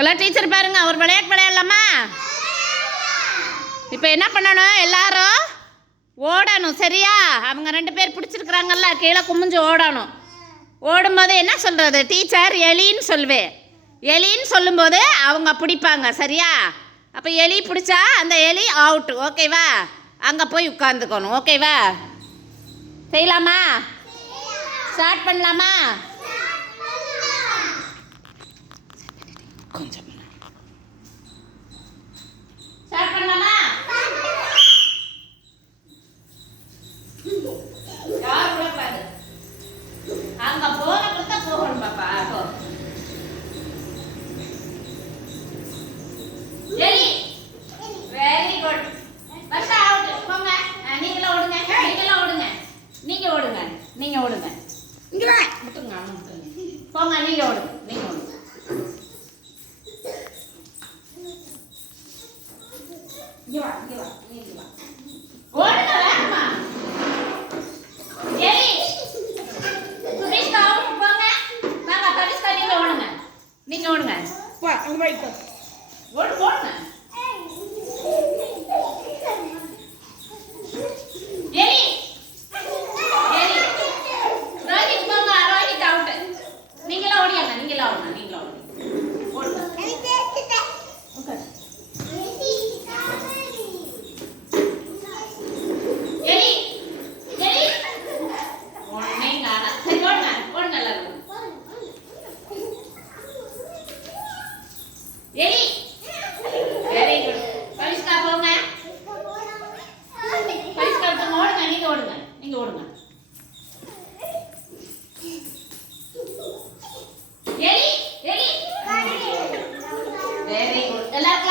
எல்லாம் டீச்சர் பாருங்க, ஒரு விளையாட்டு விளையாடலாமா? இப்போ என்ன பண்ணணும், எல்லாரும் ஓடணும் சரியா? அவங்க 2 பேர் பிடிச்சிருக்கிறாங்கல்ல, கீழே குமிஞ்சு ஓடணும். ஓடும்போது என்ன சொல்கிறது, டீச்சர் எலின்னு சொல்லுவேன். எலின்னு சொல்லும்போது அவங்க பிடிப்பாங்க சரியா? அப்போ எலி பிடிச்சா அந்த எலி அவுட்டு, ஓகேவா? அங்கே போய் உட்காந்துக்கணும், ஓகேவா? செய்யலாமா? ஸ்டார்ட் பண்ணலாமா? கொஞ்சம் ஸ்டார்ட் பண்ணலாமா? யார் கூட பாரு, அங்க போறப்ப தான் போகணும் பாப்பா. எலி வெரி குட். வர்ஷா அவுட். போங்க, நீங்களே ஓடுங்க, நீங்களே ஓடுங்க, நீங்க ஓடுங்க, நீங்க ஓடுங்க. இங்க வா, முட்டுங்க, முட்டுங்க. போங்க, நீங்க ஓடுங்க, நீங்க ஓடுங்க. இங்க வா, இங்க வா, இங்க வா. ஓடுங்க வேகமா. எலி சுபிஷ்கா அவுட். போங்க, வாங்க பரிஷ்கா, நீங்க ஓடுங்க, நீங்க ஓடுங்க. வா, அங்க போய் ஓடு, ஓடுங்க. எலி எலி ரோஹித் போங்க, ரோஹித் அவுட். நீங்களா ஓடியாங்க, நீங்களா ஓடுங்க, நீங்களா ஓடுங்க. ஓடுங்க. உட்காரு. எலி எலி ஓடுங்க. சரி ஓடுங்க, ஓடுங்க எல்லாரும். எலி வெரி குட். பரிஷ்கா போங்க, பரிஷ்கா ஓடுங்க, நீங்க ஓடுங்க, நீங்க ஓடுங்க. எலி எலி வெரி குட். எல்லாரும்